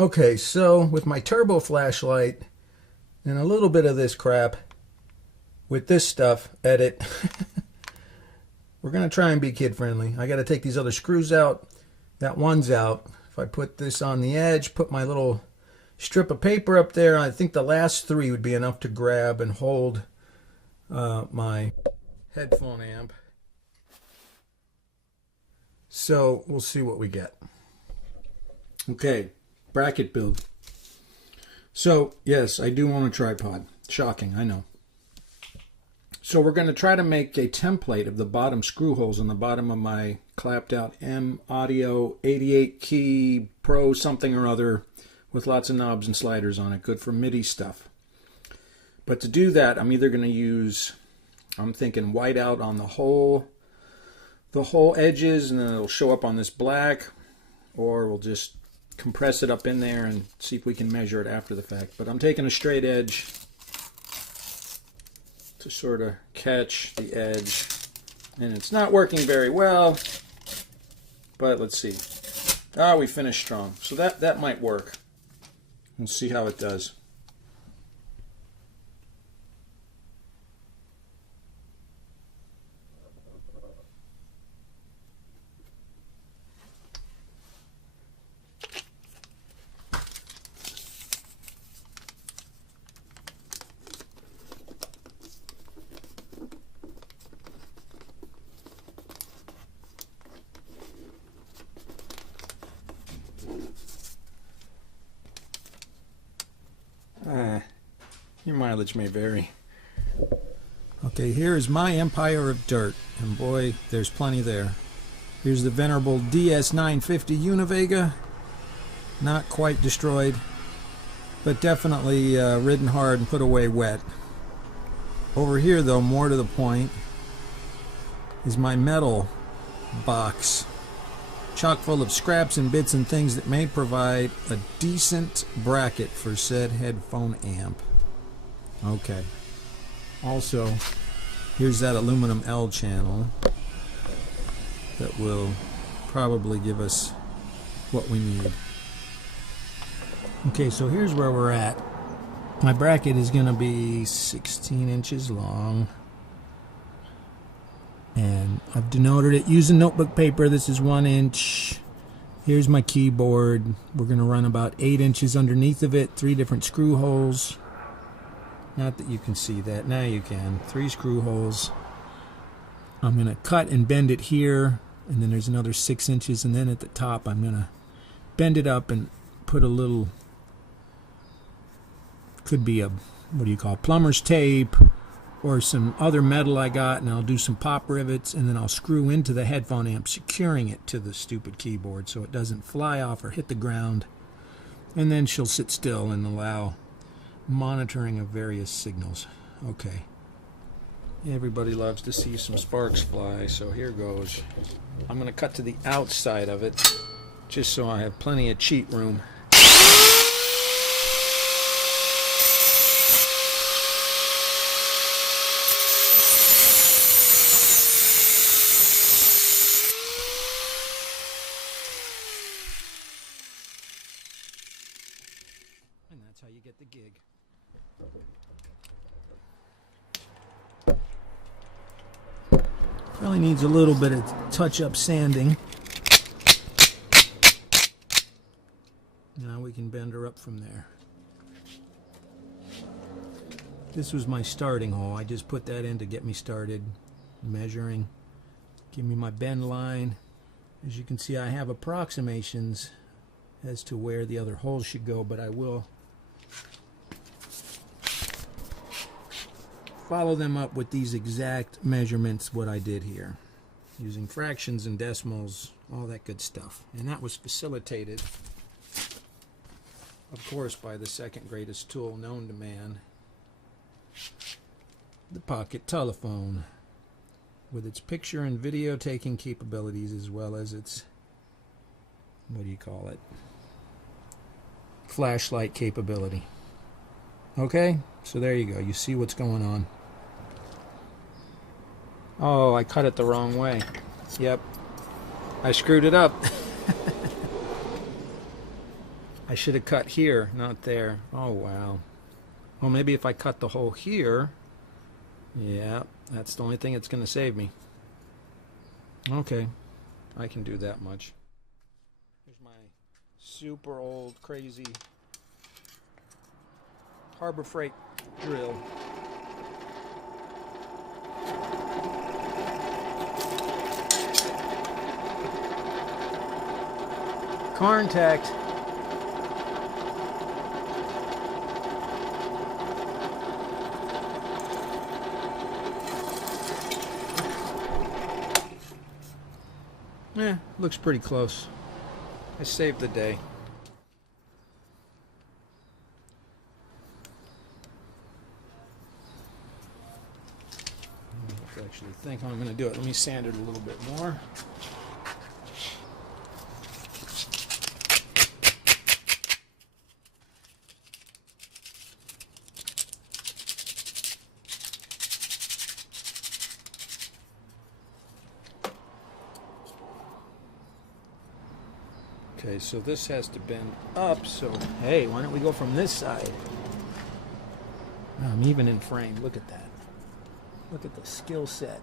Okay, so with my turbo flashlight and a little bit of this crap with this stuff, edit, we're going to try and be kid friendly. I got to take these other screws out. That one's out. If I put this on the edge, put my little strip of paper up there, I think the last three would be enough to grab and hold my headphone amp. So we'll see what we get. Okay, bracket build. So yes, I do own a tripod. Shocking, I know. So we're going to try to make a template of the bottom screw holes on the bottom of my clapped out M Audio 88 key Pro something or other with lots of knobs and sliders on it, good for MIDI stuff. But to do that, I'm either going to use, I'm thinking whiteout on the whole edges, and then it'll show up on this black, or we'll just compress it up in there and see if we can measure it after the fact. But I'm taking a straight edge to sort of catch the edge, and it's not working very well, but let's see. We finished strong, so that might work. We'll see how it does. Your mileage may vary. Okay, here is my empire of dirt, and boy, there's plenty there. Here's the venerable DS950 Univega, not quite destroyed, but definitely ridden hard and put away wet. Over here, though, more to the point, is my metal box, chock full of scraps and bits and things that may provide a decent bracket for said headphone amp. Okay. Also, here's that aluminum L channel that will probably give us what we need. Okay, so here's where we're at. My bracket is going to be 16 inches long, and I've denoted it using notebook paper. This is 1 inch. Here's my keyboard. We're going to run about 8 inches underneath of it, 3 different screw holes. Not that you can see that. Now you can. 3 screw holes. I'm going to cut and bend it here, and then there's another 6 inches, and then at the top I'm going to bend it up and put a little, could be a, what do you call, plumber's tape or some other metal I got, and I'll do some pop rivets, and then I'll screw into the headphone amp, securing it to the stupid keyboard so it doesn't fly off or hit the ground. And then she'll sit still and allow monitoring of various signals. Okay. Everybody loves to see some sparks fly, so here goes. I'm going to cut to the outside of it, just so I have plenty of cheat room. And that's how you get the gig. Probably needs a little bit of touch-up sanding. Now we can bend her up from there. This was my starting hole. I just put that in to get me started measuring. Give me my bend line. As you can see, I have approximations as to where the other holes should go, but I will follow them up with these exact measurements, what I did here, using fractions and decimals, all that good stuff. And that was facilitated, of course, by the second greatest tool known to man, the pocket telephone, with its picture and video taking capabilities, as well as its, what do you call it, flashlight capability. Okay, so there you go. You see what's going on. Oh, I cut it the wrong way. Yep, I screwed it up. I should have cut here, not there. Oh, wow. Well, maybe if I cut the hole here, yeah, that's the only thing that's going to save me. Okay, I can do that much. Here's my super old, crazy Harbor Freight drill. Contact. Looks pretty close. I saved the day. I actually think I'm going to do it. Let me sand it a little bit more. Okay, so this has to bend up, so hey, why don't we go from this side? I'm even in frame. Look at that. Look at the skill set.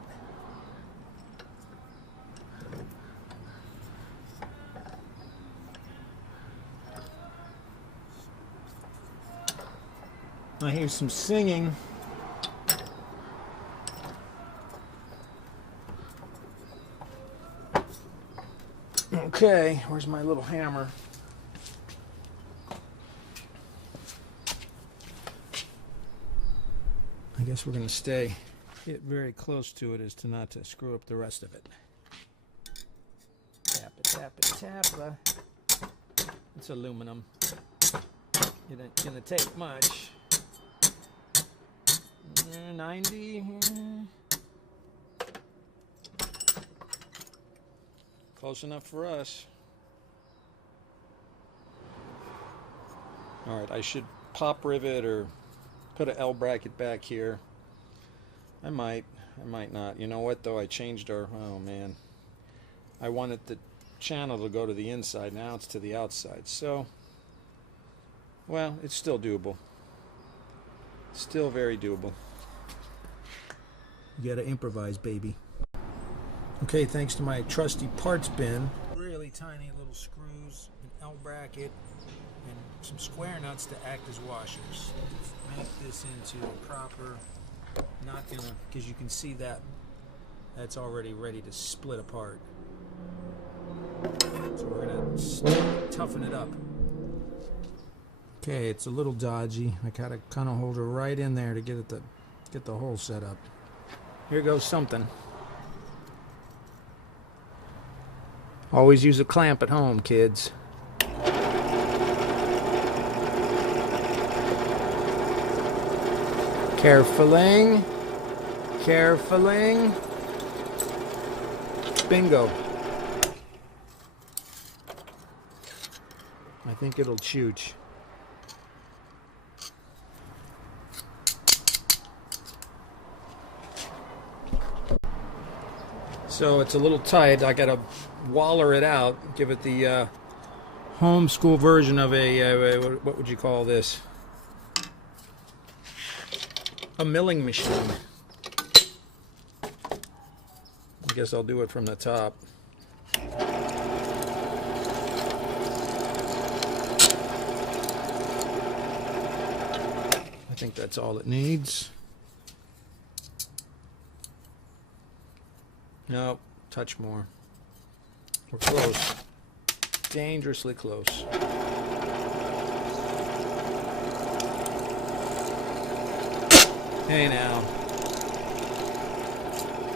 Now here's some singing. Okay, where's my little hammer? I guess we're going to get very close to it as to not to screw up the rest of it. Tap it, tap it, tap it. It's aluminum. It ain't going to take much. 90. Close enough for us. Alright, I should pop rivet or put an L bracket back here. I might not. You know what though? I changed our, oh man. I wanted the channel to go to the inside. Now it's to the outside. So, well, it's still doable. Still very doable. You gotta improvise, baby. Okay, thanks to my trusty parts bin, really tiny little screws, an L bracket, and some square nuts to act as washers. Make this into a proper, not gonna, because you can see that's already ready to split apart. So we're gonna toughen it up. Okay, it's a little dodgy. I gotta kind of hold her right in there to get the hole set up. Here goes something. Always use a clamp at home, kids. Carefuling. Carefuling. Bingo. I think it'll chooch. So it's a little tight. I gotta waller it out, give it the homeschool version of a what would you call this? A milling machine. I guess I'll do it from the top. I think that's all it needs. No, touch more. We're close. Dangerously close. Hey now.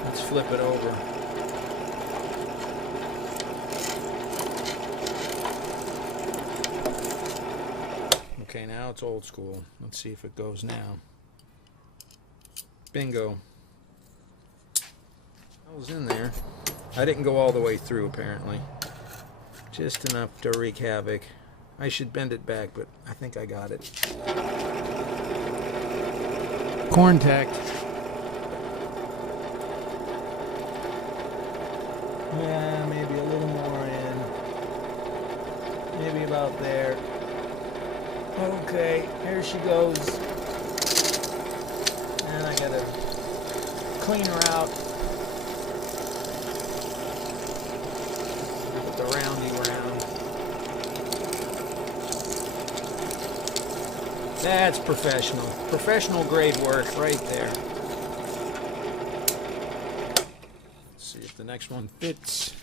Let's flip it over. Okay, now it's old school. Let's see if it goes now. Bingo. I was in there. I didn't go all the way through, apparently. Just enough to wreak havoc. I should bend it back, but I think I got it. Contact. Yeah, maybe a little more in. Maybe about there. Okay, here she goes. And I gotta clean her out. Put the roundy round. That's professional. Professional grade work right there. Let's see if the next one fits.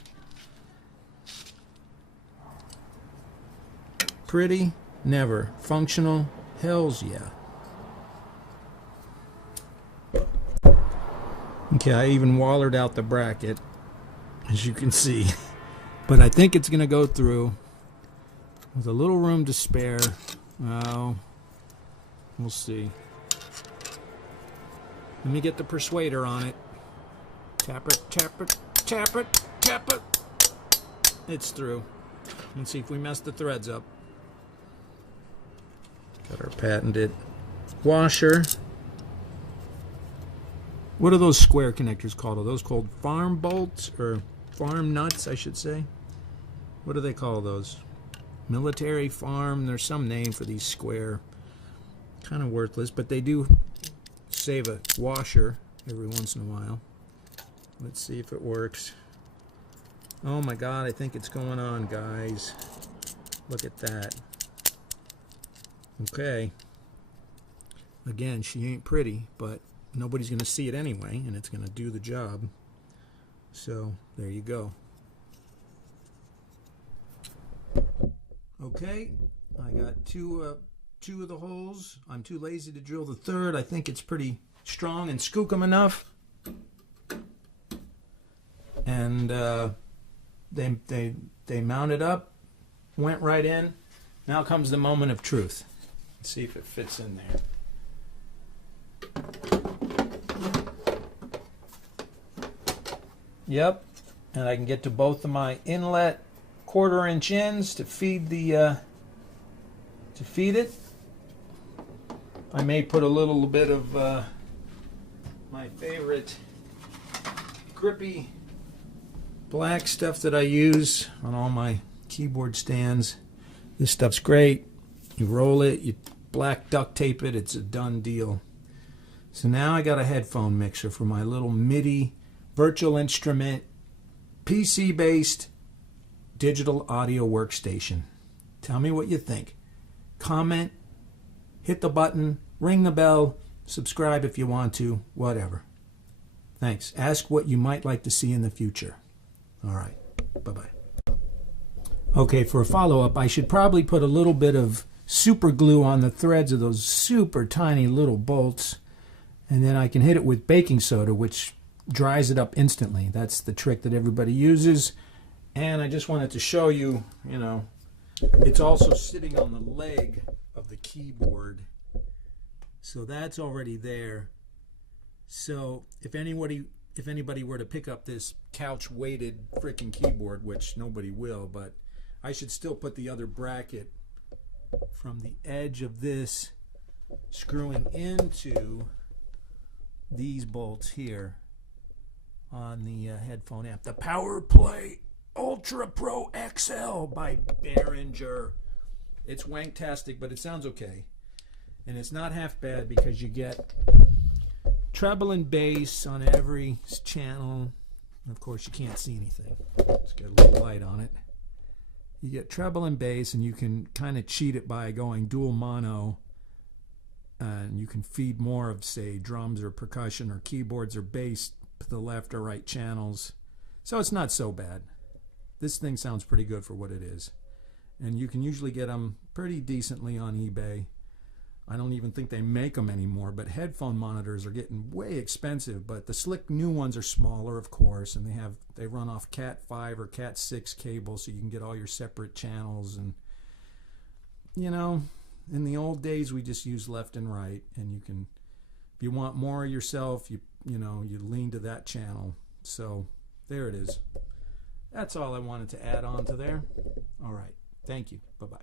Pretty? Never. Functional? Hells yeah. Okay, I even wallered out the bracket, as you can see. But I think it's going to go through with a little room to spare. Well, we'll see. Let me get the persuader on it. Tap it, tap it, tap it, tap it. It's through. Let's see if we mess the threads up. Got our patented washer. What are those square connectors called? Are those called farm bolts or farm nuts, I should say? What do they call those? Military farm. There's some name for these square. Kind of worthless, but they do save a washer every once in a while. Let's see if it works. Oh my God, I think it's going on, guys. Look at that. Okay. Again, she ain't pretty, but nobody's going to see it anyway, and it's going to do the job. So, there you go. Okay, I got two of the holes. I'm too lazy to drill the third. I think it's pretty strong and skookum enough. And they mounted up, went right in. Now comes the moment of truth. Let's see if it fits in there. Yep, and I can get to both of my inlet 1/4 inch ends to feed the it. I may put a little bit of my favorite grippy black stuff that I use on all my keyboard stands. This stuff's great. You roll it, you black duct tape it, it's a done deal. So now I got a headphone mixer for my little MIDI virtual instrument PC based digital audio workstation. Tell me what you think. Comment, hit the button, ring the bell, subscribe if you want to, whatever. Thanks. Ask what you might like to see in the future. All right. Bye-bye. Okay, for a follow-up, I should probably put a little bit of super glue on the threads of those super tiny little bolts, and then I can hit it with baking soda, which dries it up instantly. That's the trick that everybody uses. And I just wanted to show you, you know, it's also sitting on the leg of the keyboard. So that's already there. So if anybody were to pick up this couch-weighted freaking keyboard, which nobody will, but I should still put the other bracket from the edge of this screwing into these bolts here on the headphone amp. The Power Play Ultra Pro XL by Behringer. It's wanktastic, but it sounds okay. And it's not half bad because you get treble and bass on every channel. And of course, you can't see anything. Let's get a little light on it. You get treble and bass, and you can kind of cheat it by going dual mono. And you can feed more of, say, drums or percussion or keyboards or bass to the left or right channels. So it's not so bad. This thing sounds pretty good for what it is. And you can usually get them pretty decently on eBay. I don't even think they make them anymore, but headphone monitors are getting way expensive. But the slick new ones are smaller, of course, and they run off Cat 5 or Cat 6 cable, so you can get all your separate channels. And you know, in the old days, we just used left and right, and you can, if you want more of yourself, you lean to that channel. So there it is. That's all I wanted to add on to there. All right. Thank you. Bye-bye.